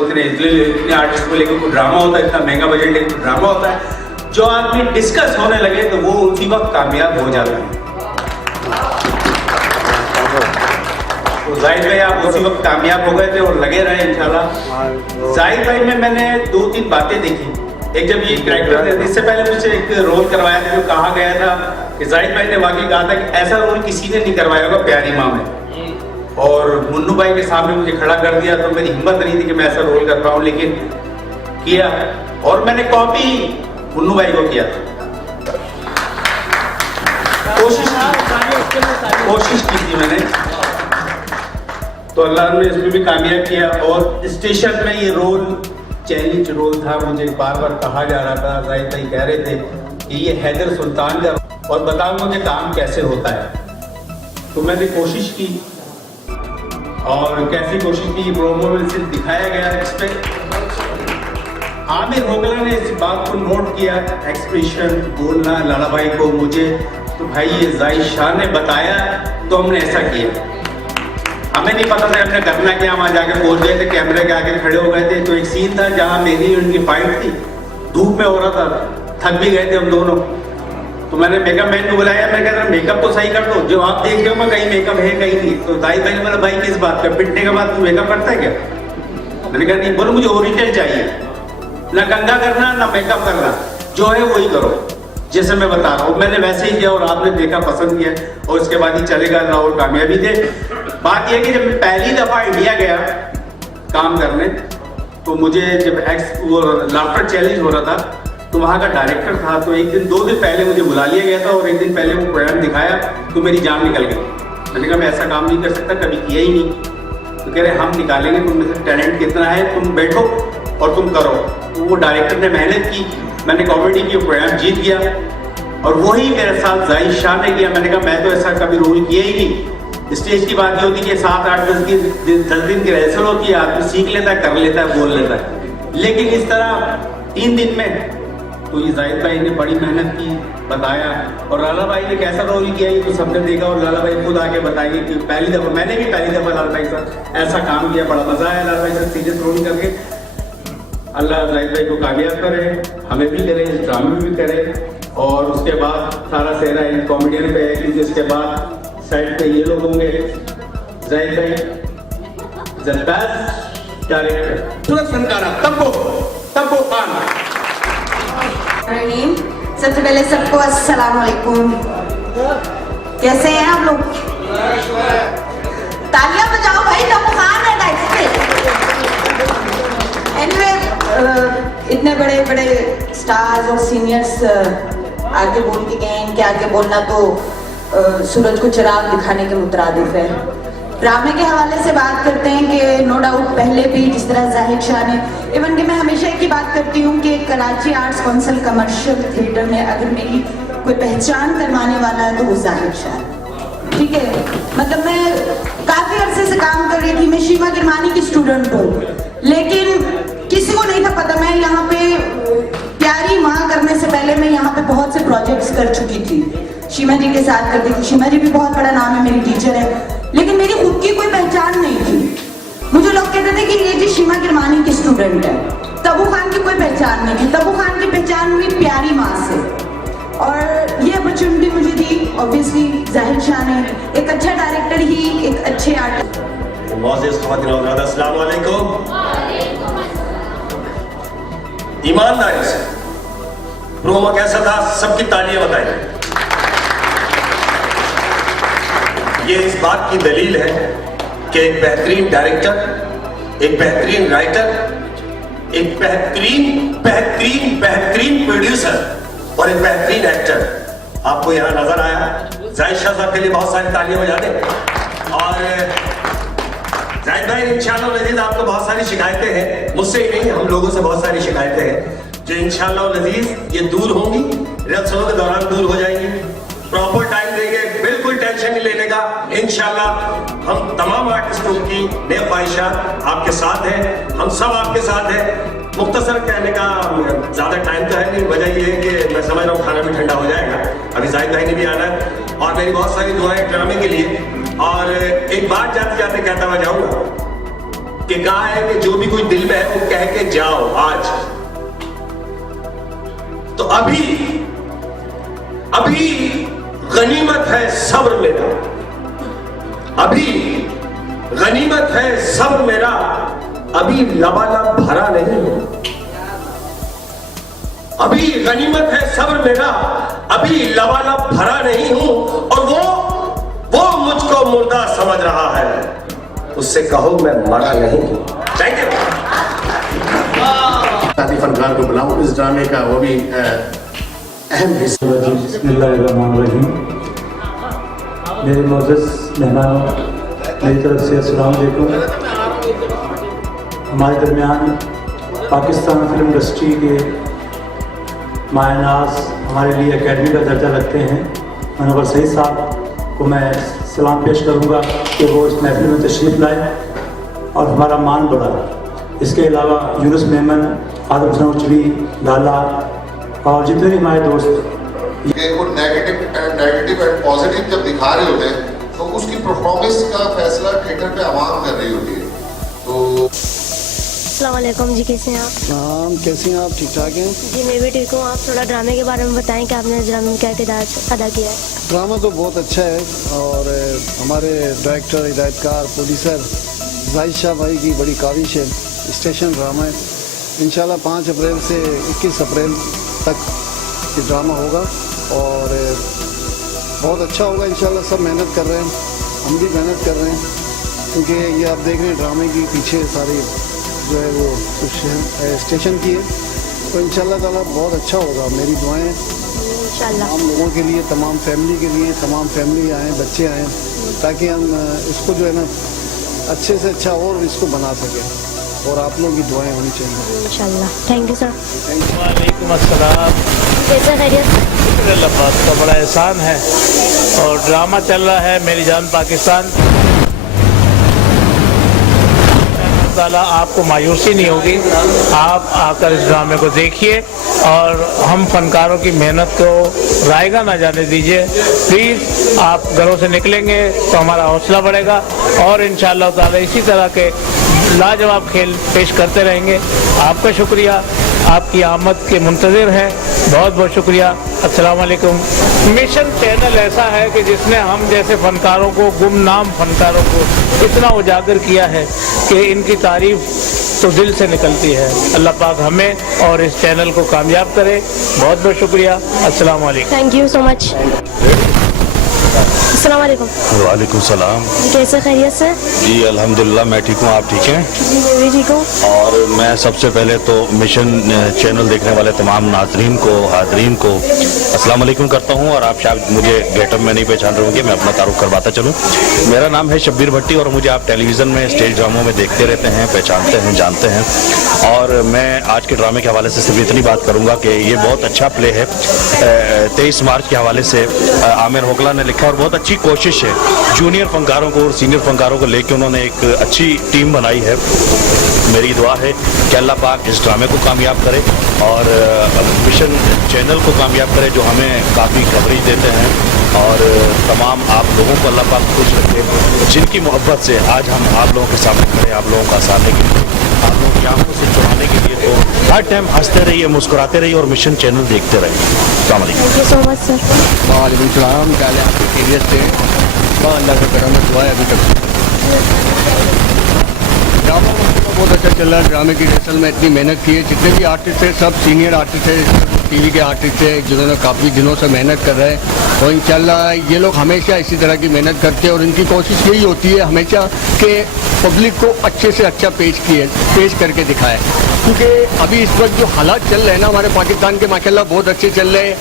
इतने आर्टिस्ट को लेकर कोई ड्रामा होता है, इतना महंगा बजट है, ड्रामा होता है। जो आदमी डिस्कस होने लगे तो वो उसी वक्त कामयाब हो जाता है। तो जाहिद भाई आप उसी वक्त कामयाब हो गए थे और लगे रहे इंशाल्लाह। जाहिद भाई में मैंने 2-3 बातें देखी। एक जब ये कैरेक्टर थे, इससे पहले मुझे एक रोल करवाया था जो कहा गया था कि जाहिद भाई ने वाकई कहा था कि ऐसा रोल किसी ने नहीं करवाया होगा प्यारी माँ में, और मुन्नू भाई के सामने मुझे खड़ा कर दिया। तो मेरी हिम्मत नहीं थी कि मैं ऐसा रोल कर पाऊँ, लेकिन किया और मैंने कॉपी मुन्नू भाई को किया था। कोशिश की थी मैंने, तो अल्लाह ने इसमें भी कामयाब किया। और स्टेशन में ये रोल चैलेंज रोल था, मुझे बार बार कहा जा रहा था, जाहिद भाई कह रहे थे कि ये हैदर सुल्तान का और बताऊंगा कि काम कैसे होता है। तो मैंने कोशिश की, और कैसी कोशिश की प्रोमो में सिर्फ दिखाया गया। इस पे आमिर होगला ने इस बात को नोट किया, एक्सप्रेशन बोलना लाला भाई को मुझे, तो भाई ये जाहिद शाह ने बताया तो हमने ऐसा किया। हमें नहीं पता था हमने करना क्या, वहाँ जाके पहुंच गए थे, कैमरे के आगे खड़े हो गए थे। तो एक सीन था जहाँ मेरी उनकी फाइट थी, धूप में हो रहा था, थक भी गए थे हम दोनों। तो मैंने मेकअप मैन को बुलाया, मैं कह रहा मेकअप तो सही कर दो, जो आप देख रहे हो मैं कहीं मेकअप है कहीं नहीं। तो जाहिद भाई ने बोला भाई किस बात का, पिटने के बाद तू मेकअप करता है क्या? मैंने कहा नहीं, बोलो मुझे ओरिजिनल चाहिए, ना गंगा करना ना मेकअप करना, जो है वही करो जैसे मैं बता रहा हूँ। मैंने वैसे ही किया और आपने देखा, पसंद किया, और उसके बाद ही चलेगा और कामयाबी थे। बात यह कि जब मैं पहली दफा इंडिया गया काम करने, तो मुझे जब वो लाफ्टर चैलेंज हो रहा था, तो वहाँ का डायरेक्टर था। तो एक दिन 2 दिन पहले मुझे बुला लिया गया था, और एक दिन पहले वो प्रोग्राम दिखाया तो मेरी जान निकल गई। मैंने कहा मैं ऐसा काम नहीं कर सकता, कभी किया ही नहीं। तो कह रहे हम निकालेंगे, तुम में से टैलेंट कितना है, तुम बैठो और तुम करो। तो वो डायरेक्टर ने मेहनत की, मैंने कॉमेडी की, प्रोग्राम जीत गया। और वही मेरे साथ जाहिद शाह ने किया। मैंने कहा मैं तो ऐसा कभी रोल किया ही नहीं। स्टेज की बात ये होती है कि 7, 8, 10 दिन की रिहर्सल होती है, आदमी सीख लेता है, कर लेता है, बोल लेता है। लेकिन इस तरह 3 दिन में तो ये जाहिद भाई ने बड़ी मेहनत की, बताया। और लाला भाई ने कैसा रोल किया ये तो सबने देखा, और लाला भाई खुद आके बताएंगे कि पहली दफ़ा, मैंने भी पहली दफ़ा लाला भाई के साथ ऐसा काम किया, बड़ा मजा आया लाला भाई से सीरियस रोल करके। अल्लाह जाहिद भाई को कामयाब करे, हमें भी करे, इस ड्रामे में भी करे। और उसके बाद सारा सेहरा इन कॉमेडियन पे है, क्योंकि उसके बाद साइड पे ये लोग होंगे। जाहिद भाई द बेस्ट डायरेक्टर, तुरंत फनकारा तब्बो खान। सबसे पहले सबको अस्सलाम वालेकुम, कैसे हैं आप लोग? तालियां बजाओ भाई, तब्बो खान है लाइफ पे। एनीवे, इतने बड़े बड़े स्टार्स और सीनियर्स आगे बोल के गए हैं कि आगे बोलना तो सूरज को चिराग दिखाने के मुतरादिफ है। ड्रामे के हवाले से बात करते हैं कि नो डाउट पहले भी जिस तरह जाहिद शाह ने, इवन कि मैं हमेशा एक ही बात करती हूँ कि Karachi arts council commercial theatre में अगर मेरी कोई पहचान करवाने वाला है तो वो जाहिद शाह है। ठीक है, मतलब मैं काफ़ी अरसे से काम कर रही थी, मैं शीमा गिरमानी की स्टूडेंट हूँ, लेकिन किसी को नहीं था पता। मैं यहाँ पे प्यारी माँ करने से पहले मैं यहाँ पे बहुत से प्रोजेक्ट्स कर चुकी थी, शीमा जी के साथ करती थी। शीमा जी भी बहुत बड़ा नाम है, मेरी टीचर है, लेकिन मेरी खुद की कोई पहचान नहीं थी। मुझे लोग कहते थे कि ये जी शीमा गिरमानी की स्टूडेंट है। तब्बू खान की कोई पहचान नहीं थी। तब्बू खान की पहचान हुई प्यारी माँ से, और ये अपॉर्चुनिटी मुझे दी ऑब्वियसली जाहिद शाह ने। एक अच्छा डायरेक्टर ही एक अच्छे आर्टिस्ट। अस्सलाम वालेकुम। ईमानदारी से प्रोमो कैसा था, सबकी तालियां बताएं। ये इस बात की दलील है कि एक बेहतरीन डायरेक्टर, एक बेहतरीन राइटर, एक बेहतरीन प्रोड्यूसर और एक बेहतरीन एक्टर आपको यहाँ नजर आया। जाहिद शाह साहब के लिए बहुत सारी तालियां बजा दें। और जाहिद भाई इंशाअल्लाह नज़ीर आपको बहुत सारी शिकायतें हैं, मुझसे ही नहीं, हम लोगों से बहुत सारी शिकायतें हैं जो इंशाअल्लाह नज़ीर ये दूर होंगी, रिहर्सलों के दौरान दूर हो जाएंगी। प्रॉपर टाइम देंगे, बिल्कुल टेंशन नहीं लेने का। इंशाअल्लाह हम तमाम आर्टिस्टों की नेक ख्वाहिशात आपके साथ हैं, हम सब आपके साथ हैं। मुख्तसर कहने का ज़्यादा टाइम तो है नहीं, वजह ये है कि मैं समझ रहा हूँ खाना भी ठंडा हो जाएगा, अभी जाहिद भाई ने भी आना है, और मेरी बहुत सारी दुआएं ड्रामे के लिए। और एक बात जाते जाते कहता हुआ जाऊँगा कि कहा है कि जो भी कोई दिल में है वो कह के जाओ आज। तो अभी गनीमत है सब्र मेरा, अभी गनीमत है सब्र मेरा, अभी लबालब भरा नहीं हूं। अभी गनीमत है सब्र मेरा, अभी लबालब भरा नहीं हूं। और वो मुझको मुर्दा समझ रहा है, उससे कहो मैं मरा नहीं हूं। Thank you. साथी फनकार को बुलाऊं इस ड्रामे का, वो भी अहम हिस्सा। बिस्मिल्लाहिर्रहमानिर्रहीम। मेरे मोअज़्ज़ज़ मेहमानों, मेरी तरफ से अस्सलाम वालेकुम। हमारे दरमियान पाकिस्तान फिल्म इंडस्ट्री के मायनाज हमारे लिए एकेडमी का दर्जा रखते हैं मनोवर सईद साहब को मैं सलाम पेश करूंगा कि वो इस महफिल में तशरीफ़ लाए और हमारा मान बढ़ाए। इसके अलावा यूनुस मेमन, आदम सनोचवी, लाला और जितने भी हमारे दोस्त कि वो नेगेटिव एंड पॉजिटिव जब दिखा रहे होते हैं तो उसकी परफॉर्मेंस का फैसला थिएटर पे आवाम कर रही होती है। तो अस्सलाम वालेकुम जी, कैसे हैं आप? कैसे हैं आप? ठीक ठाक हैं जी मैं भी ठीक हूँ। आप थोड़ा ड्रामे के बारे में बताएं कि आपने ड्रामे में क्या किरदार अदा किया है? ड्रामा तो बहुत अच्छा है और हमारे डायरेक्टर, हिदायतकार, प्रोड्यूसर जाहिद शाह भाई की बड़ी काविश है। स्टेशन ड्रामा है। इंशाल्लाह 5 अप्रैल से 21 अप्रैल तक ये ड्रामा होगा और बहुत अच्छा होगा इंशाल्लाह। सब मेहनत कर रहे हैं, हम भी मेहनत कर रहे हैं, क्योंकि ये आप देख रहे हैं ड्रामे की पीछे सारी जो है वो कुछ स्टेशन की है। तो इंशाल्लाह ताला बहुत अच्छा होगा। मेरी दुआएं इंशाल्लाह तमाम लोगों के लिए, तमाम फैमिली के लिए, तमाम फैमिली आएँ, बच्चे आएँ, ताकि हम इसको जो है ना अच्छे से अच्छा और इसको बना सकें। और आप लोगों की दुआएं होनी चाहिए इंशाल्लाह। Thank you sir. वालेकुम अस्सलाम। कैसा खैरियत? अल्लाह पाक का बड़ा एहसान है और ड्रामा चल रहा है मेरी जान पाकिस्तान। ताला आपको मायूसी नहीं होगी, आप आकर इस ड्रामे को देखिए और हम फनकारों की मेहनत को रायगा ना जाने दीजिए। प्लीज़ आप घरों से निकलेंगे तो हमारा हौसला बढ़ेगा और इंशाअल्लाह ताला इसी तरह के लाजवाब खेल पेश करते रहेंगे। आपका शुक्रिया, आपकी आमद के मुंतज़िर हैं। बहुत बहुत शुक्रिया। अस्सलाम वालेकुम। मिशन चैनल ऐसा है कि जिसने हम जैसे फनकारों को, गुमनाम फनकारों को इतना उजागर किया है कि इनकी तारीफ तो दिल से निकलती है। अल्लाह पाक हमें और इस चैनल को कामयाब करे। बहुत बहुत शुक्रिया। अस्सलाम वालेकुम। Thank you so much. अस्सलाम वालेकुम। वालेकुम सलाम। जी कैसे खैरियत से? जी अल्हम्दुलिल्लाह मैं ठीक हूँ, आप ठीक हैं? जी मैं भी ठीक हूँ। और मैं सबसे पहले तो मिशन चैनल देखने वाले तमाम नाजरीन को, हाजरीन को अस्सलाम वालेकुम करता हूँ। और आप शायद मुझे गेटअप में नहीं पहचान रहे होंगे, मैं अपना तारुफ करवाता चलूँ। मेरा नाम है शब्बीर भट्टी और मुझे आप टेलीविज़न में, स्टेज ड्रामों में देखते रहते हैं, पहचानते हैं, जानते हैं। और मैं आज के ड्रामे के हवाले से सिर्फ इतनी बात करूँगा कि ये बहुत अच्छा प्ले है। 23 मार्च के हवाले से आमिर होकला ने लिखा और बहुत अच्छी कोशिश है। जूनियर फनकारों को और सीनियर फनकारों को लेकर उन्होंने एक अच्छी टीम बनाई है। मेरी दुआ है कि अल्लाह पाक इस ड्रामे को कामयाब करे और मिशन चैनल को कामयाब करे जो हमें काफ़ी कवरेज देते हैं। और तमाम आप लोगों को अल्लाह पाक खुश रखे जिनकी मोहब्बत से आज हम आप लोगों के सामने खड़े, आप लोगों का साथ देंगे, आप लोगों की आंखों से चुराने के लिए। तो हर टाइम हंसते रहिए, मुस्कुराते रहिए और मिशन चैनल देखते रहिए। अस्सलाम वालेकुम। Thank you so much sir. वालेकुम सलाम। क्या हाल है आपकी? खैरियत से? अल्लाह का करम दुआ है अभी तक। ड्रामा बहुत अच्छा चल रहा है। ड्रामे की रिहर्सल में इतनी मेहनत की है। जितने भी आर्टिस्ट हैं सब सीनियर आर्टिस्ट हैं, टीवी के आर्टिस्ट हैं जिन्होंने काफ़ी दिनों से मेहनत कर रहे हैं। और इंशाल्लाह ये लोग हमेशा इसी तरह की मेहनत करते हैं और इनकी कोशिश यही होती है हमेशा कि पब्लिक को अच्छे से अच्छा पेश करके दिखाए। क्योंकि अभी इस वक्त जो हालात चल रहे हैं ना हमारे पाकिस्तान के, माशाल्लाह बहुत अच्छे चल रहे हैं।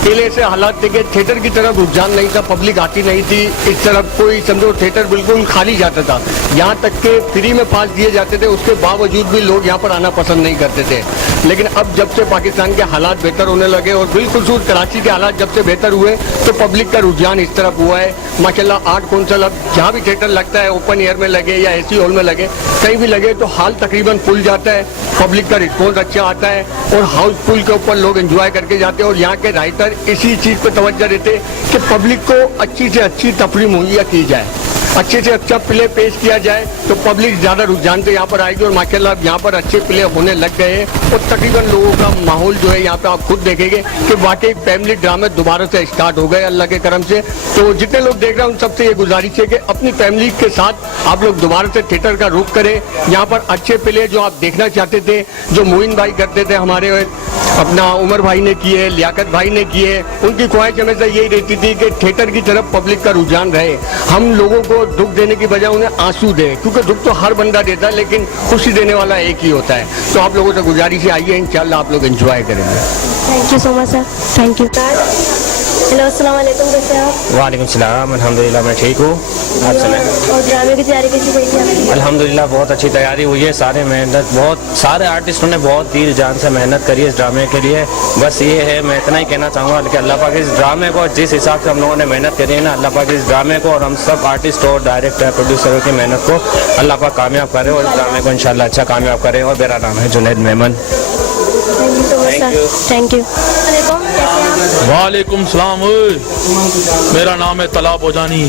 पहले से हालात देखे, थिएटर की तरफ रुझान नहीं था, पब्लिक आती नहीं थी इस तरफ, कोई समझो थिएटर बिल्कुल खाली जाता था। यहाँ तक के फ्री में पास दिए जाते थे, उसके बावजूद भी लोग यहाँ पर आना पसंद नहीं करते थे। लेकिन अब जब से पाकिस्तान के हालात बेहतर होने लगे और बिलखुसूस कराची के हालात जब से बेहतर हुए तो पब्लिक का रुझान इस तरफ हुआ है। माशाल्लाह 8 कौंसल अब जहाँ भी थिएटर लगता है, ओपन एयर में लगे या एसी हॉल में लगे, कहीं भी लगे तो हाल तकरीबन फुल जाता है। पब्लिक का रिस्पॉन्स अच्छा आता है और हाउसफुल के ऊपर लोग एंजॉय करके जाते हैं। और यहाँ के राइटर इसी चीज़ पर तवज्जो देते कि पब्लिक को अच्छी से अच्छी तफरीह मुहैया की जाए। अच्छे से अच्छा प्ले पेश किया जाए तो पब्लिक ज़्यादा रुझान से यहाँ पर आएगी और माशाल्लाह यहाँ पर अच्छे प्ले होने लग गए हैं और तकरीबन लोगों का माहौल जो है यहाँ पे आप खुद देखेंगे कि वाकई फैमिली ड्रामे दोबारा से स्टार्ट हो गए अल्लाह के करम से। तो जितने लोग देख रहे हैं उन सबसे ये गुजारिश है कि अपनी फैमिली के साथ आप लोग दोबारा से थिएटर का रुख करें। यहाँ पर अच्छे प्ले जो आप देखना चाहते थे, जो मोइन भाई करते थे, हमारे अपना उमर भाई ने किए, लियाकत भाई ने किए, उनकी ख्वाहिश हमेशा यही रहती थी कि थिएटर की तरफ पब्लिक का रुझान रहे। हम लोगों को दुख देने की बजाय उन्हें आंसू दें, क्योंकि दुख तो हर बंदा देता है लेकिन खुशी देने वाला एक ही होता है। तो आप लोगों से गुजारिश है, आइए इंशाल्लाह आप लोग एंजॉय करेंगे। Thank you so much sir, thank you. Hello, अस्सलाम वालेकुम, कैसे हैं आप? वालेकुम सलाम, अल्हम्दुलिल्लाह मैं ठीक हूँ। आप सुनाएं? और ड्रामे की तैयारी कैसी हुई थी आपकी? अल्हम्दुलिल्लाह बहुत अच्छी तैयारी हुई है। सारे आर्टिस्टों ने बहुत दिल जान से मेहनत करी है इस ड्रामे के लिए। बस ये है, मैं इतना ही कहना चाहूँगा कि अल्लाह पाक इस ड्रामे को जिस हिसाब से हम लोगों ने मेहनत करी है ना, अल्लाह पाक इस ड्रामे को और हम सब आर्टिस्ट और डायरेक्टर प्रोड्यूसरों की मेहनत को अल्लाह पाक कामयाब करे और इस ड्रामे को इंशाल्लाह अच्छा कामयाब करे। और मेरा नाम है Junaid Memon. Thank you so much sir, thank you. वालेकुम सलाम। मेरा नाम है तला बोजानी।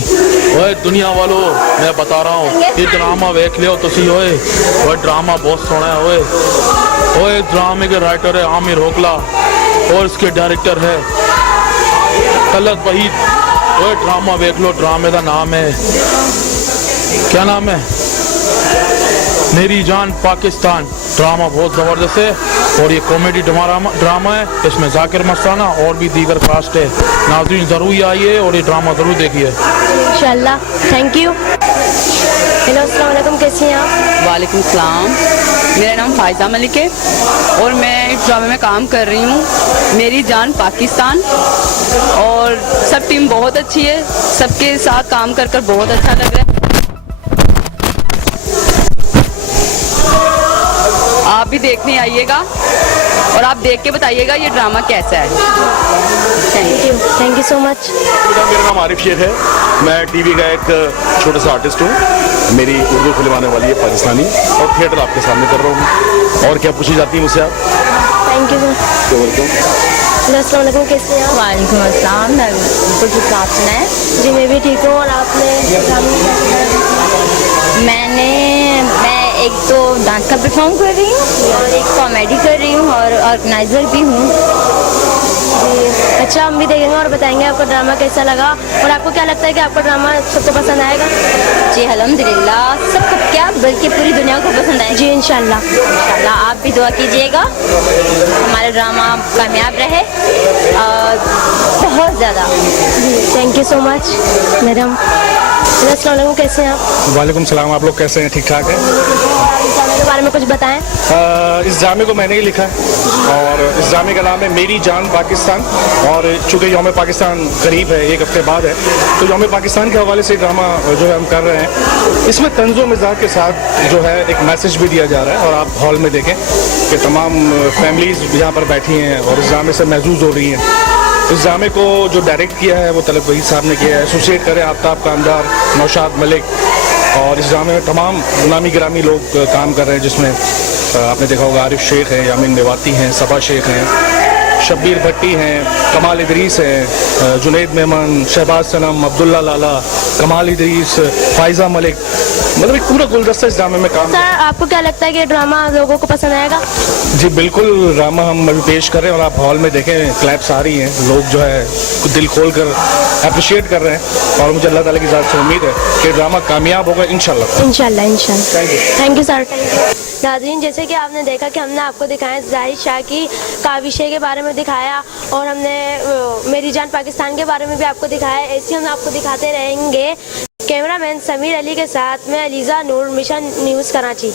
ओए दुनिया वालों, मैं बता रहा हूँ ये ड्रामा वेख लियो तुसी। ओए वो ड्रामा बहुत सोहना है। ओए ड्रामे के राइटर है आमिर होकला और इसके डायरेक्टर है तलत वहीद। ओए ड्रामा वेख लो, ड्रामे का नाम है, क्या नाम है, मेरी जान पाकिस्तान। ड्रामा बहुत ज़बरदस्त है और ये कॉमेडी ड्रामा है। इसमें जाकिर मस्ताना और भी दीगर कास्ट है। नाज़रीन ज़रूर आइए और ये ड्रामा ज़रूर देखिए इंशाल्लाह। Thank you. हेलो, अस्सलाम वालेकुम, कैसी हैं आप? वालेकुम सलाम, मेरा नाम फायजा मलिक है और मैं इस ड्रामे में काम कर रही हूँ, मेरी जान पाकिस्तान। और सब टीम बहुत अच्छी है, सबके साथ काम कर कर बहुत अच्छा लग रहा है। आप भी देखने आइएगा और आप देख के बताइएगा ये ड्रामा कैसा है। Thank you so much. मेरा नाम आरिफ शेख है, मैं टीवी का एक छोटा सा आर्टिस्ट हूँ। मेरी उर्दू फिल्म आने वाली है पाकिस्तानी और थिएटर आपके सामने कर रहा हूँ। और क्या पूछी जाती है मुझसे आप? Thank you sir. हेलो, अस्सलाम वालेकुम, कैसे हैं आप? वालेकुम अस्सलाम, कुछ आप सुनाएं? जी मैं भी ठीक हूँ। और आपने मैं एक तो डांस का परफॉर्म कर रही हूँ और एक कॉमेडी कर रही हूँ और ऑर्गेनाइजर भी हूँ। अच्छा, हम भी देखेंगे और बताएंगे आपको ड्रामा कैसा लगा। और आपको क्या लगता है कि आपका ड्रामा सबको पसंद आएगा? जी अल्हम्दुलिल्लाह, सबको क्या बल्कि पूरी दुनिया को पसंद आएगा। जी इंशाल्लाह। इंशाल्लाह आप भी दुआ कीजिएगा हमारा ड्रामा कामयाब रहे बहुत ज़्यादा। Thank you so much madam. अस्सलाम वालेकुम, कैसे हैं आप? वालेकुम सलाम, आप लोग कैसे हैं? ठीक ठाक हैं? इस ड्रामे के बारे में कुछ बताएं। इस ड्रामे को मैंने ही लिखा है और इस ड्रामे का नाम है मेरी जान पाकिस्तान। और चूँकि यौम पाकिस्तान करीब है, एक हफ्ते बाद है, तो यौम पाकिस्तान के हवाले से ड्रामा जो है हम कर रहे हैं। इसमें तंज़ो मिजाज के साथ जो है एक मैसेज भी दिया जा रहा है। और आप हॉल में देखें कि तमाम फैमिलीज़ यहाँ पर बैठी हैं और इस ड्रामे से महजूज हो रही हैं। इस ड्रामे को जो डायरेक्ट किया है वो तलत वहीद साहब ने किया है, एसोसिएट करें आफ्ताब कामदार, नौशाद मलिक। और इस ड्रामे में तमाम नामी गिरामी लोग काम कर रहे हैं, जिसमें आपने देखा होगा आरिफ शेख हैं, यामीन नेवाती हैं, सबा शेख हैं, शब्बीर भट्टी हैं, कमाल इदरीस हैं, जुनैद मेमन, शहबाज सनम, अब्दुल्ला लाला, कमाल इदरीस, फायजा मलिक, मतलब एक पूरा गुलदस्ता इस ड्रामे में काम। सर आपको क्या लगता है कि ड्रामा लोगों को पसंद आएगा? जी बिल्कुल, ड्रामा हम अभी पेश कर रहे हैं और आप हॉल में देखें क्लैप्स आ रही हैं, लोग जो है दिल खोल कर अप्रिशिएट कर रहे हैं। और मुझे अल्लाह ताला की ज़ात से उम्मीद है कि ड्रामा कामयाब होगा इंशाल्लाह। इंशाल्लाह इंशाल्लाह। Thank you sir. नाज़रीन, जैसे कि आपने देखा कि हमने आपको दिखाया जाहिद शाह की काविशे के बारे में दिखाया और हमने मेरी जान पाकिस्तान के बारे में भी आपको दिखाया। ऐसे हम आपको दिखाते रहेंगे। कैमरामैन समीर अली के साथ मैं अलीज़ा नूर, मिशन न्यूज़ कराची।